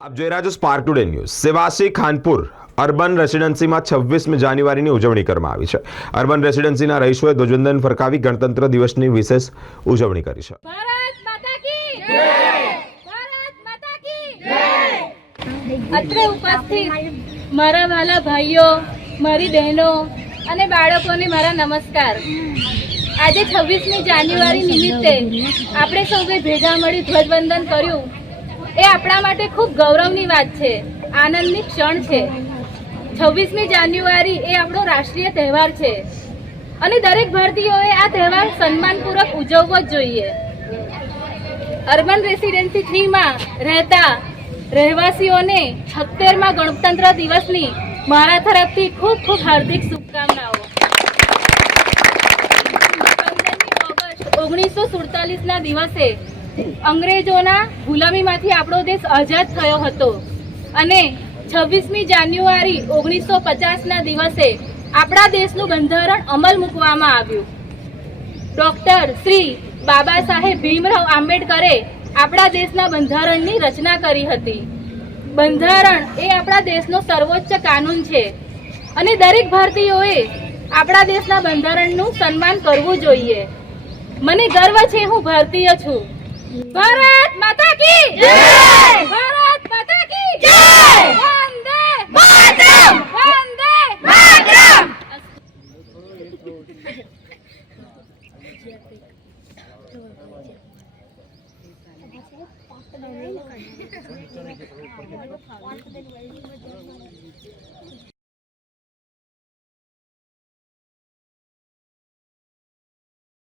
આપ જોઈ રહ્યા છો Spark Today News Sevasi Khanpur urban રેસિડેન્સીમાં છવ્વીસમી જાન્યુઆરીની ઉજવણી કરવામાં આવી છે. અર્બન રેસિડેન્સીના રહીશોએ ધ્વજવંદન ફરકાવી ગણતંત્ર દિવસની વિશેષ ઉજવણી કરી છે. ભારત માતા કી જય! ભારત માતા કી જય! અત્રે ઉપસ્થિત મારા વાલા ભાઈઓ મારી બહેનો અને બાળકોને મારા નમસ્કાર. આજે છવ્વીસમી જાન્યુઆરી નિમિત્તે આપણે સૌએ ભેગા મળી ધ્વજવંદન કર્યું. એ આપણા માટે ખૂબ ગૌરવની વાત છે. આનંદની ક્ષણ છે. છવ્વીસમી જાન્યુઆરી એ આપણો રાષ્ટ્રીય તહેવાર છે. અને દરેક ભારતીયોએ આ તહેવાર સન્માનપૂર્વક ઉજવવો જ જોઈએ. અર્બન રેસિડેન્સી થ્રીમાં રહેતા રહેવાસીઓને છત્તેરમાં ગણતંત્ર દિવસની મારા તરફથી ખૂબ ખૂબ હાર્દિક શુભકામનાઓ. ઓગણીસો સુડતાલીસના દિવસે અંગ્રેજોના ગુલામીમાંથી આપણો દેશ આઝાદ થયો હતો. અને છવ્વીસમી જાન્યુઆરી ઓગણીસો પચાસના દિવસે આપણા દેશનું બંધારણ અમલ મૂકવામાં આવ્યું. ડોક્ટર શ્રી બાબા સાહેબ ભીમરાવ આંબેડકરે આપણા દેશના બંધારણની રચના કરી હતી. બંધારણ એ આપણા દેશનો સર્વોચ્ચ કાનૂન છે. અને દરેક ભારતીયોએ આપણા દેશના બંધારણનું સન્માન કરવું જોઈએ. મને ગર્વ છે હું ભારતીય છું. ભારત માતા કી જય! ભારત માતા કી જય! વંદે માતરમ! વંદે માતરમ!